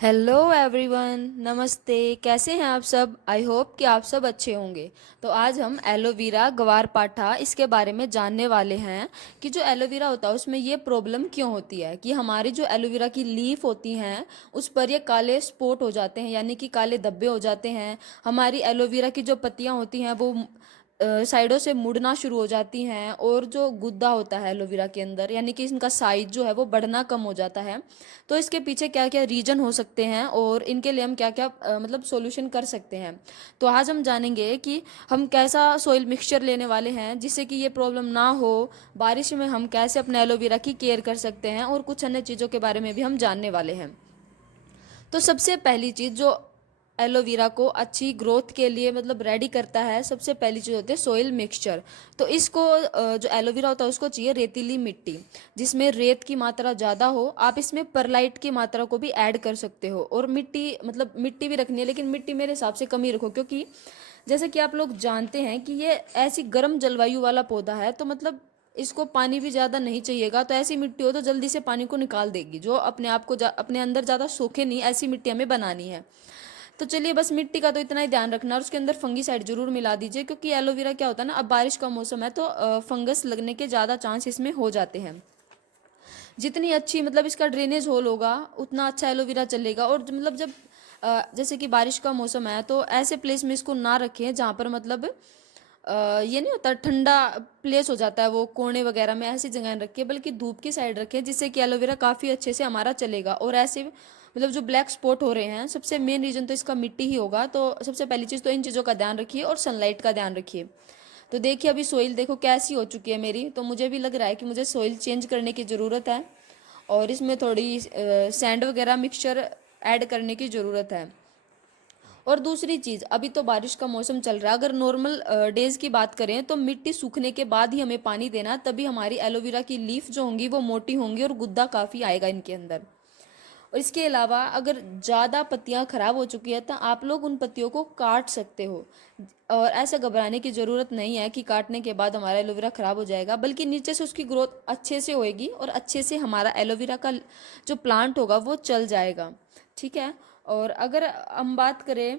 Hello everyone, नमस्ते। कैसे हैं आप सब? आई होप कि आप सब अच्छे होंगे। तो आज हम एलोवेरा ग्वारपाठा इसके बारे में जानने वाले हैं कि जो एलोवेरा होता है उसमें ये प्रॉब्लम क्यों होती है कि हमारी जो एलोवेरा की लीफ होती हैं उस पर ये काले स्पॉट हो जाते हैं, यानी कि काले धब्बे हो जाते हैं। हमारी एलोवेरा की जो पत्तियां होती हैं वो साइडों से मुड़ना शुरू हो जाती हैं, और जो गुद्दा होता है एलोवेरा के अंदर यानी कि इनका साइज जो है वो बढ़ना कम हो जाता है। तो इसके पीछे क्या क्या रीजन हो सकते हैं और इनके लिए हम क्या क्या मतलब सॉल्यूशन कर सकते हैं। तो आज हम जानेंगे कि हम कैसा सॉइल मिक्सचर लेने वाले हैं जिससे कि ये प्रॉब्लम ना हो। बारिश में हम कैसे अपने एलोवेरा की केयर कर सकते हैं और कुछ अन्य चीज़ों के बारे में भी हम जानने वाले हैं। तो सबसे पहली चीज़ जो एलोवेरा को अच्छी ग्रोथ के लिए मतलब रेडी करता है, सबसे पहली चीज़ होती है सोइल मिक्सचर। तो इसको जो एलोवेरा होता है उसको चाहिए रेतीली मिट्टी जिसमें रेत की मात्रा ज़्यादा हो। आप इसमें परलाइट की मात्रा को भी ऐड कर सकते हो, और मिट्टी मतलब मिट्टी भी रखनी है, लेकिन मिट्टी मेरे हिसाब से कम ही रखो, क्योंकि जैसे कि आप लोग जानते हैं कि ये ऐसी गर्म जलवायु वाला पौधा है, तो मतलब इसको पानी भी ज़्यादा नहीं चाहिएगा। तो ऐसी मिट्टी हो तो जल्दी से पानी को निकाल देगी, जो अपने आप को अपने अंदर ज़्यादा सोखे नहीं, ऐसी मिट्टी हमें बनानी है। तो चलिए, बस मिट्टी का तो इतना ही ध्यान रखना, और उसके अंदर फंगीसाइड जरूर मिला दीजिए, क्योंकि एलोवेरा क्या होता है ना, अब बारिश का मौसम है तो फंगस लगने के ज़्यादा चांस इसमें हो जाते हैं। जितनी अच्छी मतलब इसका ड्रेनेज होल होगा उतना अच्छा एलोवेरा चलेगा। और मतलब जब जैसे कि बारिश का मौसम है तो ऐसे प्लेस में इसको ना रखें जहाँ पर मतलब ये नहीं होता, ठंडा प्लेस हो जाता है वो कोने वगैरह में, ऐसी जगह रखें, बल्कि धूप की साइड रखें, जिससे कि एलोवेरा काफ़ी अच्छे से हमारा चलेगा। और ऐसे मतलब जो ब्लैक स्पॉट हो रहे हैं, सबसे मेन रीज़न तो इसका मिट्टी ही होगा। तो सबसे पहली चीज़ तो इन चीज़ों का ध्यान रखिए और सनलाइट का ध्यान रखिए। तो देखिए, अभी सोइल देखो कैसी हो चुकी है मेरी, तो मुझे भी लग रहा है कि मुझे सोइल चेंज करने की ज़रूरत है, और इसमें थोड़ी सैंड वगैरह मिक्सचर ऐड करने की ज़रूरत है। और दूसरी चीज़, अभी तो बारिश का मौसम चल रहा है, अगर नॉर्मल डेज की बात करें तो मिट्टी सूखने के बाद ही हमें पानी देना, तभी हमारी एलोवेरा की लीफ जो होंगी वो मोटी होंगी और गुद्दा काफ़ी आएगा इनके अंदर। और इसके अलावा अगर ज़्यादा पत्तियां खराब हो चुकी है तो आप लोग उन पत्तियों को काट सकते हो, और ऐसा घबराने की ज़रूरत नहीं है कि काटने के बाद हमारा एलोवेरा ख़राब हो जाएगा, बल्कि नीचे से उसकी ग्रोथ अच्छे से होएगी और अच्छे से हमारा एलोवेरा का जो प्लांट होगा वो चल जाएगा। ठीक है। और अगर हम बात करें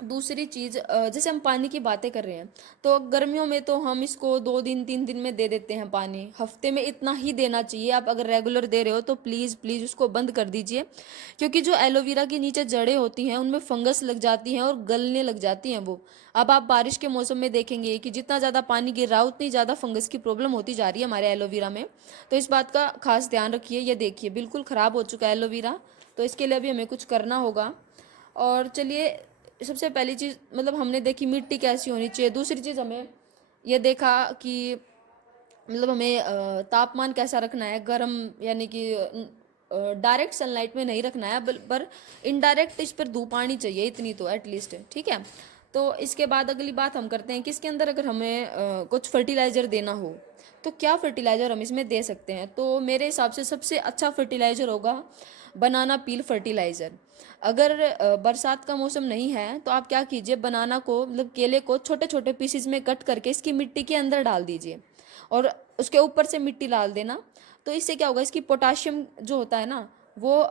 दूसरी चीज़, जैसे हम पानी की बातें कर रहे हैं, तो गर्मियों में तो हम इसको 2 दिन 3 दिन में दे देते हैं पानी, हफ्ते में इतना ही देना चाहिए। आप अगर रेगुलर दे रहे हो तो प्लीज़ प्लीज़ उसको बंद कर दीजिए, क्योंकि जो एलोवेरा की नीचे जड़ें होती हैं उनमें फंगस लग जाती हैं और गलने लग जाती हैं वो। अब आप बारिश के मौसम में देखेंगे कि जितना ज़्यादा पानी गिर रहा है उतनी ज़्यादा फंगस की प्रॉब्लम होती जा रही है हमारे एलोवेरा में। तो इस बात का खास ध्यान रखिए। ये देखिए बिल्कुल ख़राब हो चुका है एलोवेरा, तो इसके लिए अभी हमें कुछ करना होगा। और चलिए, सबसे पहली चीज़ मतलब हमने देखी मिट्टी कैसी होनी चाहिए। दूसरी चीज़ हमें ये देखा कि मतलब हमें तापमान कैसा रखना है, गर्म यानी कि डायरेक्ट सनलाइट में नहीं रखना है, पर इनडायरेक्ट इस पर धूप आनी चाहिए, इतनी तो एटलीस्ट। ठीक है। तो इसके बाद अगली बात हम करते हैं कि इसके अंदर अगर हमें कुछ फर्टिलाइज़र देना हो तो क्या फर्टिलाइज़र हम इसमें दे सकते हैं। तो मेरे हिसाब से सबसे अच्छा फर्टिलाइज़र होगा बनाना पील फर्टिलाइज़र। अगर बरसात का मौसम नहीं है तो आप क्या कीजिए, बनाना को मतलब केले को छोटे छोटे पीसीज में कट करके इसकी मिट्टी के अंदर डाल दीजिए, और उसके ऊपर से मिट्टी डाल देना। तो इससे क्या होगा, इसकी पोटाशियम जो होता है ना वो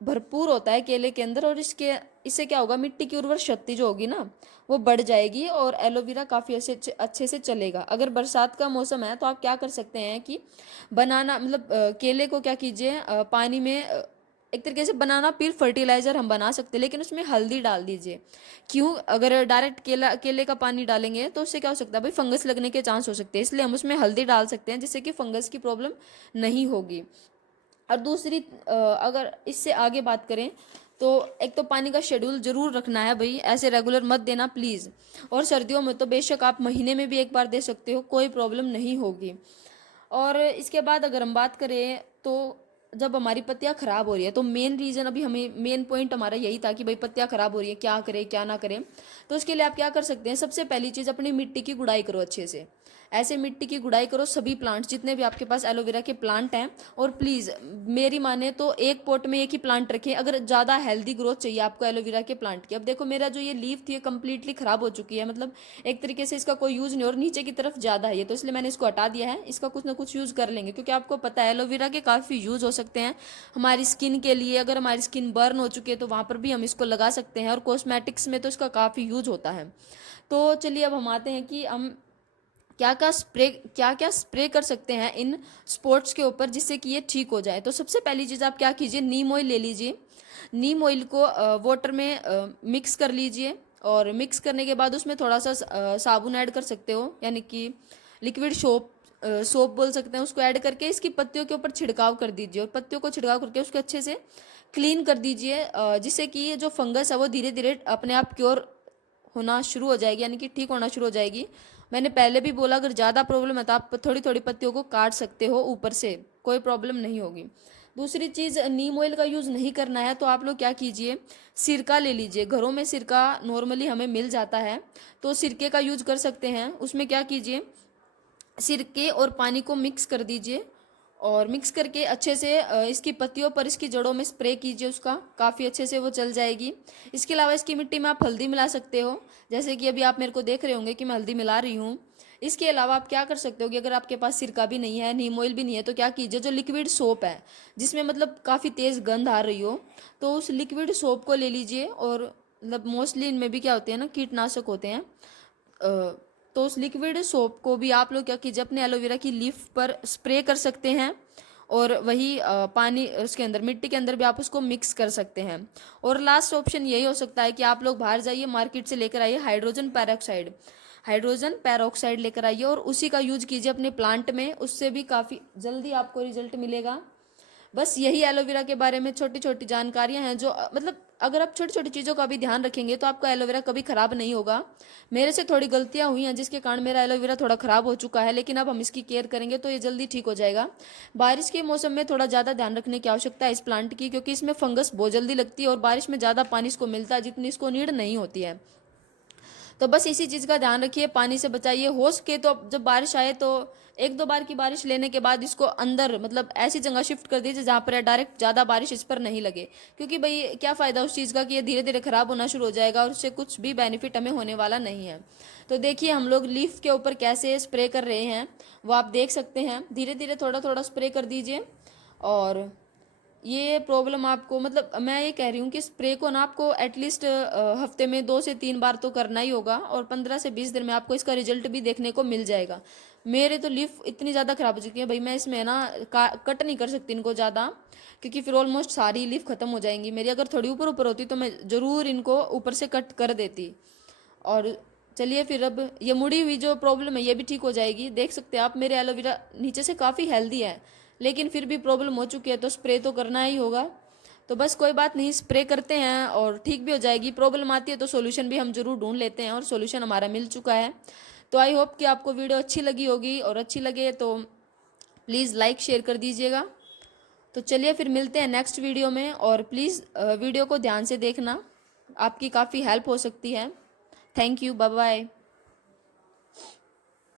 भरपूर होता है केले के अंदर, और इससे क्या होगा, मिट्टी की उर्वर शक्ति जो होगी ना वो बढ़ जाएगी और एलोवेरा काफ़ी अच्छे अच्छे से चलेगा। अगर बरसात का मौसम है तो आप क्या कर सकते हैं कि बनाना मतलब केले को क्या कीजिए, पानी में एक तरीके से बनाना पील फर्टिलाइज़र हम बना सकते हैं, लेकिन उसमें हल्दी डाल दीजिए। क्यों, अगर डायरेक्ट केले का पानी डालेंगे तो उससे क्या हो सकता है भाई, फंगस लगने के चांस हो सकते हैं, इसलिए हम उसमें हल्दी डाल सकते हैं जिससे कि फंगस की प्रॉब्लम नहीं होगी। और दूसरी अगर इससे आगे बात करें तो एक तो पानी का शेड्यूल जरूर रखना है भाई, ऐसे रेगुलर मत देना प्लीज़। और सर्दियों में तो बेशक आप महीने में भी एक बार दे सकते हो, कोई प्रॉब्लम नहीं होगी। और इसके बाद अगर हम बात करें तो जब हमारी पत्तियां खराब हो रही है तो मेन रीज़न, अभी हमें मेन पॉइंट हमारा यही था कि भाई पत्तियां खराब हो रही है, क्या करें क्या ना करें। तो उसके लिए आप क्या कर सकते हैं, सबसे पहली चीज़ अपनी मिट्टी की गुड़ाई करो अच्छे से। ऐसे मिट्टी की गुड़ाई करो सभी प्लांट्स जितने भी आपके पास एलोवेरा के प्लांट हैं। और प्लीज़ मेरी माने तो एक पॉट में एक ही प्लांट रखें अगर ज़्यादा हेल्दी ग्रोथ चाहिए आपको एलोवेरा के प्लांट की। अब देखो मेरा जो ये लीफ थी ये कम्प्लीटली ख़राब हो चुकी है, मतलब एक तरीके से इसका कोई यूज़ नहीं और नीचे की तरफ ज़्यादा है ये, तो इसलिए मैंने इसको हटा दिया है। इसका कुछ ना कुछ यूज़ कर लेंगे क्योंकि आपको पता है एलोवेरा के काफ़ी यूज़ हो सकते हैं हमारी स्किन के लिए। अगर हमारी स्किन बर्न हो चुकी है तो वहाँ पर भी हम इसको लगा सकते हैं, और कॉस्मेटिक्स में तो इसका काफ़ी यूज होता है। तो चलिए अब हम आते हैं कि हम क्या क्या स्प्रे कर सकते हैं इन स्पॉट्स के ऊपर जिससे कि ये ठीक हो जाए। तो सबसे पहली चीज़ आप क्या कीजिए, नीम ऑयल ले लीजिए। नीम ऑयल को वाटर में मिक्स कर लीजिए, और मिक्स करने के बाद उसमें थोड़ा सा साबुन ऐड कर सकते हो, यानी कि लिक्विड सोप बोल सकते हैं, उसको ऐड करके इसकी पत्तियों के ऊपर छिड़काव कर दीजिए। और पत्तियों को छिड़काव करके उसको अच्छे से क्लीन कर दीजिए, जिससे कि ये जो फंगस है वो धीरे धीरे अपने आप क्योर होना शुरू हो जाएगी, यानी कि ठीक होना शुरू हो जाएगी। मैंने पहले भी बोला अगर ज़्यादा प्रॉब्लम है तो आप थोड़ी थोड़ी पत्तियों को काट सकते हो ऊपर से, कोई प्रॉब्लम नहीं होगी। दूसरी चीज़, नीम ऑयल का यूज़ नहीं करना है तो आप लोग क्या कीजिए, सिरका ले लीजिए। घरों में सिरका नॉर्मली हमें मिल जाता है, तो सिरके का यूज कर सकते हैं। उसमें क्या कीजिए, सिरके और पानी को मिक्स कर दीजिए, और मिक्स करके अच्छे से इसकी पत्तियों पर इसकी जड़ों में स्प्रे कीजिए, उसका काफ़ी अच्छे से वो चल जाएगी। इसके अलावा इसकी मिट्टी में आप हल्दी मिला सकते हो, जैसे कि अभी आप मेरे को देख रहे होंगे कि मैं हल्दी मिला रही हूँ। इसके अलावा आप क्या कर सकते हो कि अगर आपके पास सिरका भी नहीं है, नीम ऑयल भी नहीं है, तो क्या कीजिए, जो लिक्विड सोप है जिसमें मतलब काफ़ी तेज़ गंध आ रही हो, तो उस लिक्विड सोप को ले लीजिए। और मतलब मोस्टली इनमें भी क्या होते हैं ना, कीटनाशक होते हैं, तो उस लिक्विड सोप को भी आप लोग क्या कीजिए, अपने एलोवेरा की लीफ पर स्प्रे कर सकते हैं। और वही पानी उसके अंदर, मिट्टी के अंदर भी आप उसको मिक्स कर सकते हैं। और लास्ट ऑप्शन यही हो सकता है कि आप लोग बाहर जाइए, मार्केट से लेकर आइए हाइड्रोजन पेरोक्साइड लेकर आइए, और उसी का यूज कीजिए अपने प्लांट में, उससे भी काफ़ी जल्दी आपको रिजल्ट मिलेगा। बस यही एलोवेरा के बारे में छोटी छोटी जानकारियां हैं जो मतलब अगर आप छोटी छोटी चीज़ों का भी ध्यान रखेंगे तो आपका एलोवेरा कभी ख़राब नहीं होगा। मेरे से थोड़ी गलतियां हुई हैं जिसके कारण मेरा एलोवेरा थोड़ा ख़राब हो चुका है, लेकिन अब हम इसकी केयर करेंगे तो ये जल्दी ठीक हो जाएगा। बारिश के मौसम में थोड़ा ज़्यादा ध्यान रखने की आवश्यकता है इस प्लांट की, क्योंकि इसमें फंगस बहुत जल्दी लगती है और बारिश में ज़्यादा पानी इसको मिलता है जितनी इसको नीड नहीं होती है। तो बस इसी चीज़ का ध्यान रखिए, पानी से बचाइए। हो सके तो जब बारिश आए तो एक दो बार की बारिश लेने के बाद इसको अंदर मतलब ऐसी जगह शिफ्ट कर दीजिए जहाँ पर डायरेक्ट ज़्यादा बारिश इस पर नहीं लगे, क्योंकि भाई क्या फ़ायदा उस चीज़ का कि ये धीरे धीरे ख़राब होना शुरू हो जाएगा और उससे कुछ भी बेनिफिट हमें होने वाला नहीं है। तो देखिए हम लोग लीफ के ऊपर कैसे स्प्रे कर रहे हैं वो आप देख सकते हैं, धीरे धीरे थोड़ा थोड़ा स्प्रे कर दीजिए। और ये प्रॉब्लम आपको मतलब मैं ये कह रही हूँ कि स्प्रे को ना आपको एटलीस्ट हफ्ते में 2 से 3 बार तो करना ही होगा, और 15 से 20 दिन में आपको इसका रिजल्ट भी देखने को मिल जाएगा। मेरे तो लीफ इतनी ज़्यादा ख़राब हो चुकी है भाई, मैं इसमें ना कट नहीं कर सकती इनको ज़्यादा, क्योंकि फिर ऑलमोस्ट सारी लीफ ख़त्म हो जाएंगी मेरी। अगर थोड़ी ऊपर ऊपर होती तो मैं ज़रूर इनको ऊपर से कट कर देती। और चलिए फिर अब ये मुड़ी हुई जो प्रॉब्लम है ये भी ठीक हो जाएगी। देख सकते हैं आप मेरे एलोवेरा नीचे से काफ़ी हेल्दी है, लेकिन फिर भी प्रॉब्लम हो चुकी है तो स्प्रे तो करना ही होगा। तो बस कोई बात नहीं, स्प्रे करते हैं और ठीक भी हो जाएगी। प्रॉब्लम आती है तो सॉल्यूशन भी हम जरूर ढूंढ लेते हैं, और सॉल्यूशन हमारा मिल चुका है। तो आई होप कि आपको वीडियो अच्छी लगी होगी, और अच्छी लगे तो प्लीज़ लाइक शेयर कर दीजिएगा। तो चलिए फिर मिलते हैं नेक्स्ट वीडियो में, और प्लीज़ वीडियो को ध्यान से देखना, आपकी काफ़ी हेल्प हो सकती है। Thank you, bye bye.